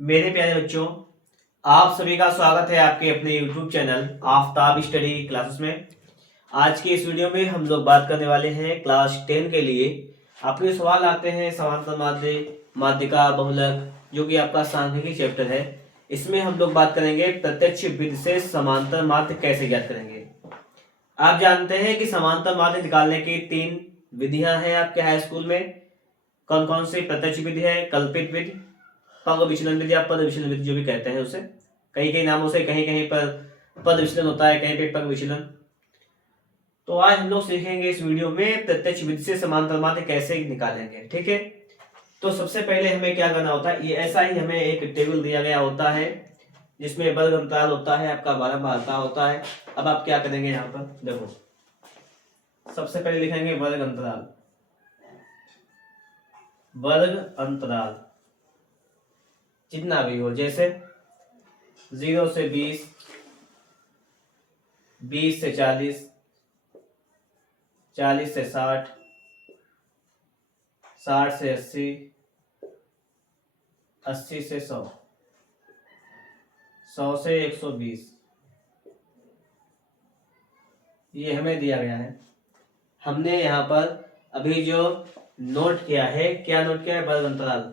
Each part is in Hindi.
मेरे प्यारे बच्चों, आप सभी का स्वागत है आपके अपने YouTube channel Aftab study classes में। आज की इस वीडियो में हम लोग बात करने वाले हैं क्लास 10 के लिए। आपके सवाल आते हैं समांतर माध्य, माध्यिका, बहुलक, जो कि आपका सांख्यिकी चैप्टर है। इसमें हम लोग बात करेंगे प्रत्यक्ष विधि से समांतर माध्य कैसे ज्ञात करेंगे। आप जानते हैं कि समांतर माध्य निकालने की 3 विधियां हैं आपके हाई स्कूल में। कौन कौन सी? प्रत्यक्ष विधि है, कल्पित विधि, पग विचलन विधि या पद विचलन विधि जो भी कहते हैं उसे। कई कई नामों से कहीं कहीं पर पद विचलन होता है, कहीं पे पग विचलन। तो आज हम लोग सीखेंगे इस वीडियो में प्रत्यक्ष विधि से समांतर माध्य कैसे निकालेंगे। ठीक है, तो सबसे पहले हमें क्या करना होता है, ये ऐसा ही हमें एक टेबल दिया गया होता है जिसमें वर्ग अंतराल होता है, आपका बारंबारता होता है। अब आप क्या करेंगे, यहाँ पर देखो, सबसे पहले लिखेंगे वर्ग अंतराल। वर्ग अंतराल जितना भी हो, जैसे 0 से 20, 20 से 40, 40 से 60, 60 से 80, 80 से 100, 100 से 120, ये हमें दिया गया है। हमने यहाँ पर अभी जो नोट किया है, क्या नोट किया है? वर्ग अंतराल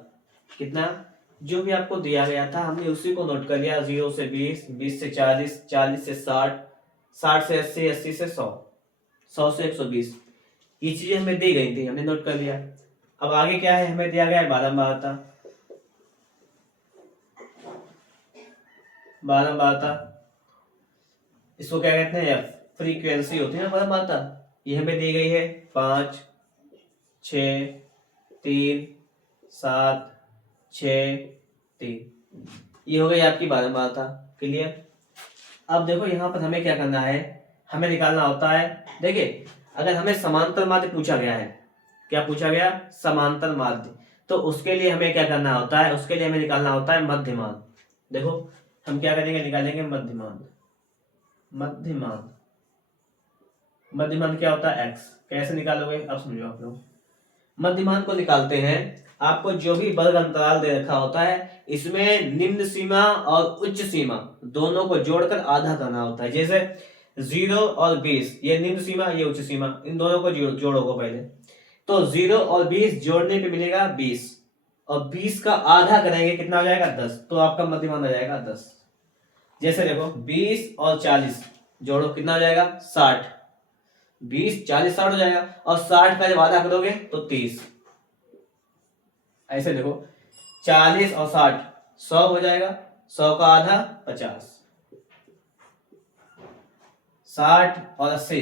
कितना, जो भी आपको दिया गया था हमने उसी को नोट कर लिया। 0 से 20, 20 से 40, 40 से 60, 60 से 80, 80 से 100, 100 से 120, ये चीजें हमें दी गई थी, हमने नोट कर लिया। अब आगे क्या है, हमें दिया गया है बारंबारता। बारंबारता इसको क्या कहते हैं? फ्रीक्वेंसी होती है ना बारंबारता। ये हमें दी गई है 5, 6, 3, 7, 6, 3। ये हो गई आपकी बारंबारता। क्लियर? अब देखो यहाँ पर हमें क्या करना है, हमें निकालना होता है। देखिए, अगर हमें समांतर माध्य पूछा गया है, क्या पूछा गया? समांतर माध्य, तो उसके लिए हमें क्या करना होता है? उसके लिए हमें निकालना होता है मध्यमान। देखो हम क्या करेंगे, निकालेंगे मध्यमान। मध्यमान, मध्यमान क्या होता है? x। कैसे निकालोगे अब समझो आप लोग। मध्यमान को निकालते हैं, आपको जो भी वर्ग अंतराल दे रखा होता है इसमें निम्न सीमा और उच्च सीमा दोनों को जोड़कर आधा करना होता है। जैसे 0 और 20, ये निम्न सीमा, ये उच्च सीमा, इन दोनों को जोड़ोगे पहले। तो 0 और 20 जोड़ने पे मिलेगा 20, और 20 का आधा करेंगे, कितना हो जाएगा? 10। तो आपका मध्यमान आ जाएगा 10। जैसे देखो 20 और 40 जोड़ो, कितना हो जाएगा? 60। 20, 40, 60 हो जाएगा, और 60 का जब आधा करोगे तो 30। ऐसे देखो 40 और 60, 100 हो जाएगा, 100 का आधा 50। 60 और 80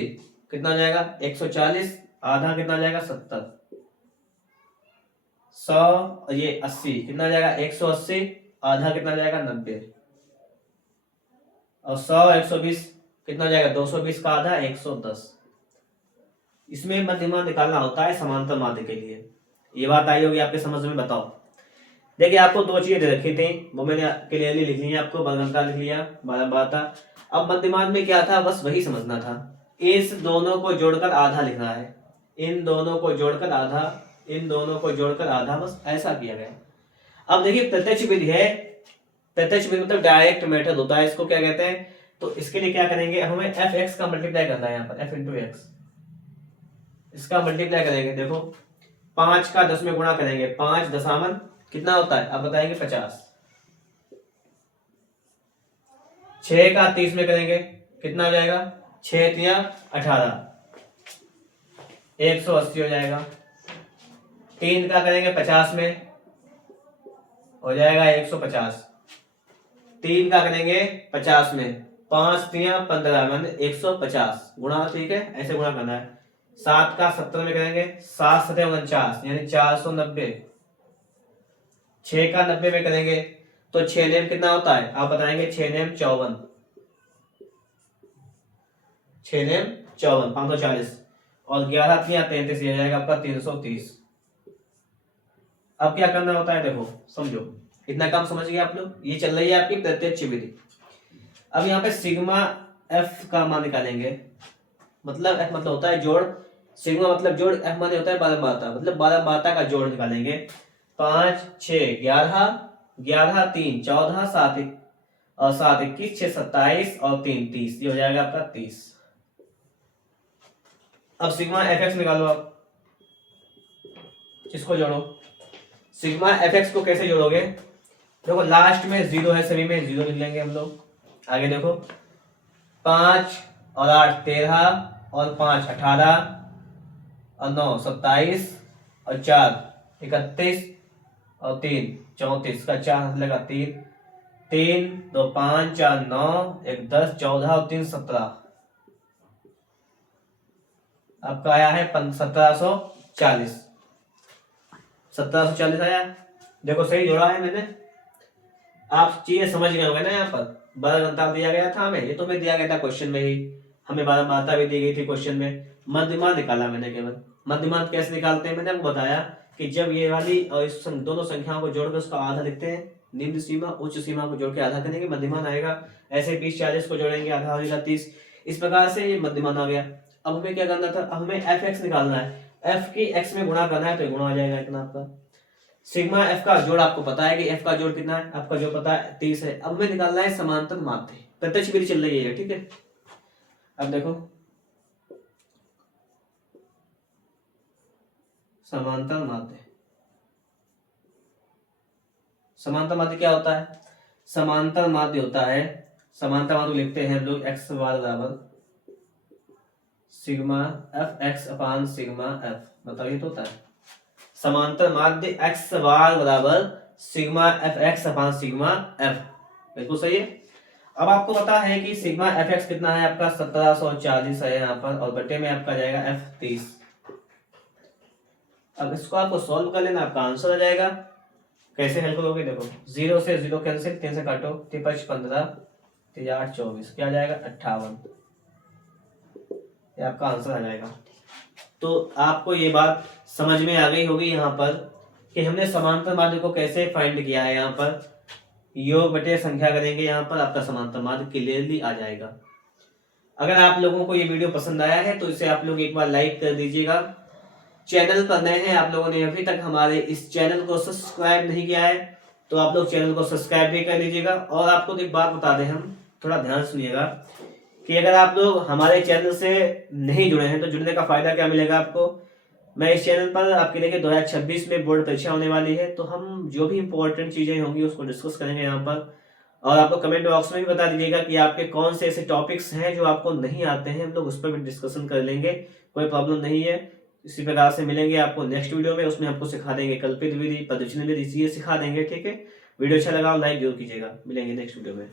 कितना हो जाएगा? 140, आधा कितना हो जाएगा? 70। 100 और ये 80 कितना हो जाएगा? 180, आधा कितना हो जाएगा? 90। और 100, 120 कितना हो जाएगा? 220 का आधा 110। इसमें मध्यमान निकालना होता है समांतर माध्य के लिए। ये बात आई होगी आपके समझ में? बताओ। देखिए, आपको 2 चीजें दे रखी थी, वो मैंने क्लियरली लिख ली है, आपको वर्ग अंतराल लिख लिया, बारंबारता। अब मध्यमान में क्या था, बस वही समझना था। इस दोनों को जोड़कर आधा लिखना है, इन दोनों को जोड़कर आधा, इन दोनों को जोड़कर आधा, बस ऐसा किया गया। अब देखिए, प्रत्यक्ष विधि है। प्रत्यक्ष विधि मतलब डायरेक्ट मेथड होता है, इसको क्या कहते हैं? तो इसके लिए क्या करेंगे, हमें एफ एक्स का मल्टीप्लाई करना है। यहाँ पर एफ इंटू एक्स, इसका मल्टीप्लाई करेंगे। देखो 5 का 10 में गुणा करेंगे, 5 दशामन कितना होता है? आप बताएंगे 50। 6 का 30 में करेंगे, कितना हो जाएगा? 6 तिया 18, 180 हो जाएगा। 3 का करेंगे 50 में, हो जाएगा 150। 3 का करेंगे 50 में, 5 तिया 15, मान 150 गुणा। ठीक है, ऐसे गुणा करना है। 7 का 70 में करेंगे, 7 सतह 49, यानी 490। 6 का 90 में करेंगे तो 6 नेम कितना होता है? आप बताएंगे 6 नेम 54, 6 नेम 54, 540, और 11 तिया 33, ये जाएगा आपका 330। अब क्या करना होता है, देखो समझो, इतना काम समझ गए आप लोग। ये चल रही है आपकी प्रत्यक्ष विधि। अब यहाँ पे सिग्मा एफ का मान निकालेंगे। मतलब एफ मतलब होता है जोड़, सिग्मा मतलब जोड़, एफ माने होता है बारंबारता, मतलब बारंबारता का जोड़ निकालेंगे। 5, 6, 11, 11 3 14 7 और 7 21 6 27 और 3 30, ये हो जाएगा आपका 30। अब सिग्मा एफ एक्स निकालो आप, इसको जोड़ो। सिग्मा एफ एक्स को कैसे जोड़ोगे? देखो लास्ट में 0 है, सभी में 0 लिख लेंगे हम लोग। आगे देखो 5 और 8 13 और 5 18 और 9 27 और 4 31 और 3 34 का 4 हाथ लगा 3 3 2 5 4 9 1 10 14 और 3 17, आपका आया है 1740। 1740 आया। देखो सही जोड़ा है मैंने, आप चीजें समझ गए होंगे ना। यहाँ पर 12 घंटा दिया गया था हमें, ये तो मैं दिया गया था क्वेश्चन में ही, हमें 12 मात्रा भी दी गई थी क्वेश्चन में। मध्यमान निकाला मैंने केवल। मध्यमान कैसे निकालते हैं मैंने आपको बताया कि जब ये वाली और इस दोनों संख्याओं को जोड़कर उसका आधा लिखते हैं, निम्न सीमा उच्च सीमा को जोड़ के आधा करेंगे, मध्यमान आएगा। ऐसे 20 40 को जोड़ेंगे, आधा होगा 30। इस प्रकार से ये मध्यमान आ गया। अब हमें क्या करना था? अब हमें एफ एक्स निकालना है। एफ की एक्स में गुणा करना है तो गुणा आ जाएगा इतना आपका। सिग्मा एफ का जोड़ आपको पता है कि एफ का जोड़ कितना है, आपका जो पता है 30 है। अब हमें निकालना है समांतर माध्य। प्रत्यक्ष विधि चल रही है, ठीक है। अब देखो समांतर माध्य। समांतर माध्य क्या होता है? समांतर माध्य होता है, समांतर माध्य लिखते हैं हम लोग एक्स बार बराबर सिग्मा एफ एक्स अपान सिग्मा एफ। बताइए तो होता है समांतर माध्य एक्स बार बराबर सिग्मा एफ एक्स अपान सिग्मा एफ। बिल्कुल सही है। अब आपको पता है कि सिग्मा एफ एक्स कितना है आपका 1740 है यहाँ पर, और बटे में आपका जाएगा एफ 30। अब इसको आपको सॉल्व कर लेना, आपका आंसर आ जाएगा। कैसे हल करोगे? देखो 0 से 0 कैंसिल, 3 से काटो, 3 5 15 3 8 24, क्या आ जाएगा 58। ये आपका आंसर आ जाएगा। तो आपको ये बात समझ में आ गई होगी यहाँ पर कि हमने समांतर माध्य को कैसे फाइंड किया है। यहाँ पर योग बटे संख्या करेंगे, यहाँ पर आपका समांतर माध्य क्लियरली आ जाएगा। अगर आप लोगों को ये वीडियो पसंद आया है तो इसे आप लोग एक बार लाइक कर दीजिएगा। चैनल पर नए हैं आप लोगों ने अभी तक हमारे इस चैनल को सब्सक्राइब नहीं किया है तो आप लोग चैनल को सब्सक्राइब भी कर लीजिएगा। और आपको एक बात बता दें, हम थोड़ा ध्यान सुनिएगा कि अगर आप लोग हमारे चैनल से नहीं जुड़े हैं तो जुड़ने का फायदा क्या मिलेगा आपको। मैं इस चैनल पर आपके लिए 2026 में बोर्ड परीक्षा होने वाली है, तो हम जो भी इंपॉर्टेंट चीजें होंगी उसको डिस्कस करेंगे यहाँ पर। और आप लोग कमेंट बॉक्स में भी बता दीजिएगा कि आपके कौन से ऐसे टॉपिक्स हैं जो आपको नहीं आते हैं, हम लोग उस पर भी डिस्कशन कर लेंगे, कोई प्रॉब्लम नहीं है। इसी प्रकार से मिलेंगे आपको नेक्स्ट वीडियो में, उसमें आपको सिखा देंगे कल्पित विधि, प्रदक्षिण विधि, ये सिखा देंगे, ठीक है। वीडियो अच्छा लगा लाइक जरूर कीजिएगा। मिलेंगे नेक्स्ट वीडियो में।